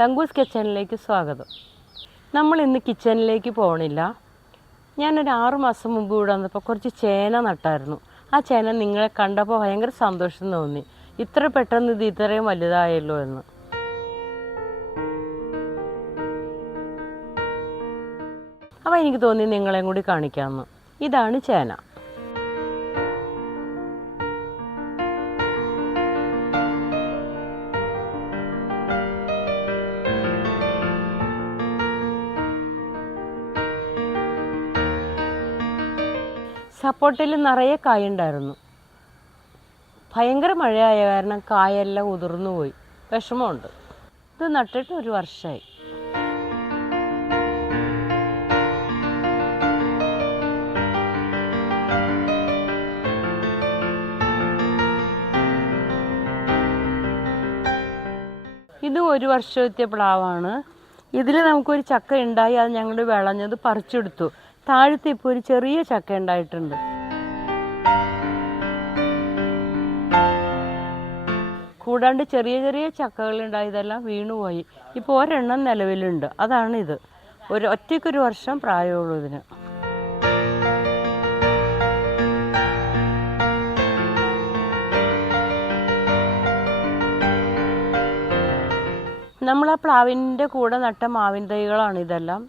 തങ്കൂസ് കിച്ചണിലേക്ക് സ്വാഗതം. നമ്മൾ ഇന്ന് കിച്ചണിലേക്ക് പോകണില്ല. ഞാനൊരു 6 മാസം മുമ്പ് ഇവിടെ വന്നപ്പോൾ കുറച്ച് ചേന നട്ടായിരുന്നു. ആ ചേന നിങ്ങളെ കണ്ടപ്പോൾ ഭയങ്കര സന്തോഷം തോന്നി. ഇത്ര പെട്ടെന്ന് ഇത് ഇത്രയും വലുതായല്ലോ എന്ന്. അപ്പോൾ എനിക്ക് തോന്നി നിങ്ങളെയും കൂടി കാണിക്കാമെന്ന്. ഇതാണ് ചേന. സപ്പോട്ടയിൽ നിറയെ കായുണ്ടായിരുന്നു. ഭയങ്കര മഴയായ കാരണം കായെല്ലാം ഉതിർന്നു പോയി. വിഷമമുണ്ട്. ഇത് നട്ടിട്ട് 1 വർഷമായി. ഇത് 1 വർഷത്തെ പ്ലാവാണ്. ഇതിൽ നമുക്കൊരു ചക്ക ഉണ്ടായി. അത് ഞങ്ങൾ വിളഞ്ഞത് പറിച്ചെടുത്തു. താഴത്ത് ഇപ്പോൾ ഒരു ചെറിയ ചക്ക ഉണ്ടായിട്ടുണ്ട്. കൂടാണ്ട് ചെറിയ ചെറിയ ചക്കകളുണ്ടായതെല്ലാം വീണുപോയി. ഇപ്പോൾ ഒരെണ്ണം നിലവിലുണ്ട്. അതാണിത്. ഒറ്റയ്ക്കൊരു വർഷം പ്രായമുള്ളൂ ഇതിന്. നമ്മൾ ആ പ്ലാവിൻ്റെ കൂടെ നട്ട മാവിൻ തൈകളാണ് ഇതെല്ലാം.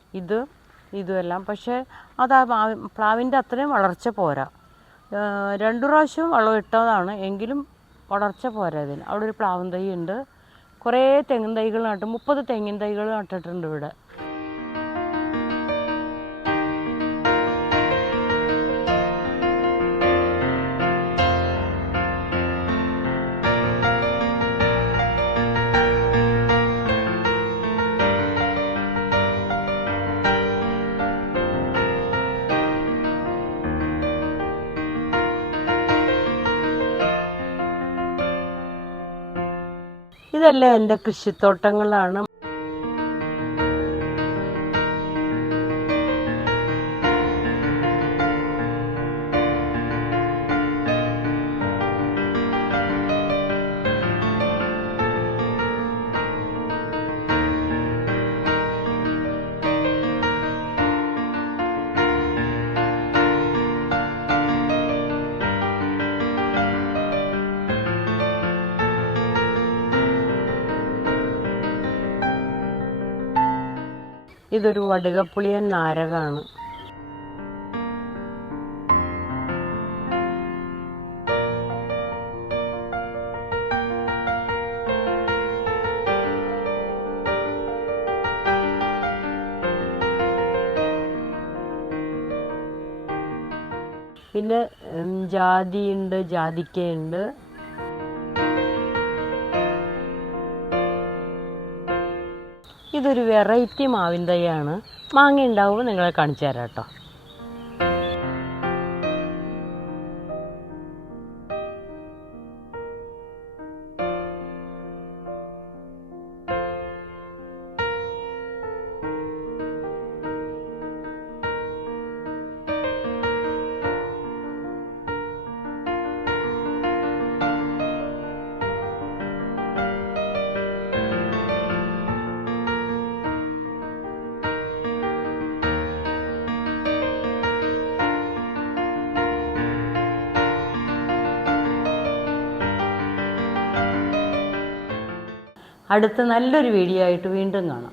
ഇതുമെല്ലാം. പക്ഷേ അത് ആ പ്ലാവിൻ്റെ അത്രയും വളർച്ച പോരാ. 2 പ്രാവശ്യം വളം ഇട്ടതാണ്. എങ്കിലും വളർച്ച പോരാ ഇതിന്. അവിടെ ഒരു പ്ലാവിൻ തൈ ഉണ്ട്. കുറേ തെങ്ങിൻ തൈകൾ നട്ടു. 30 തെങ്ങിൻ തൈകൾ നട്ടിട്ടുണ്ട് ഇവിടെ. ഇതെല്ലാം എൻ്റെ കൃഷിത്തോട്ടങ്ങളാണ്. ഇതൊരു വടുകപ്പുളിയൻ നാരകമാണ്. പിന്നെ ജാതിയുണ്ട്, ജാതിക്കയുണ്ട്. ഇതൊരു വെറൈറ്റി മാവിൻ തൈയാണ്. മാങ്ങ ഉണ്ടാവുമ്പോൾ നിങ്ങളെ കാണിച്ചു തരാം കേട്ടോ. അടുത്ത നല്ലൊരു വീഡിയോ ആയിട്ട് വീണ്ടും കാണാം.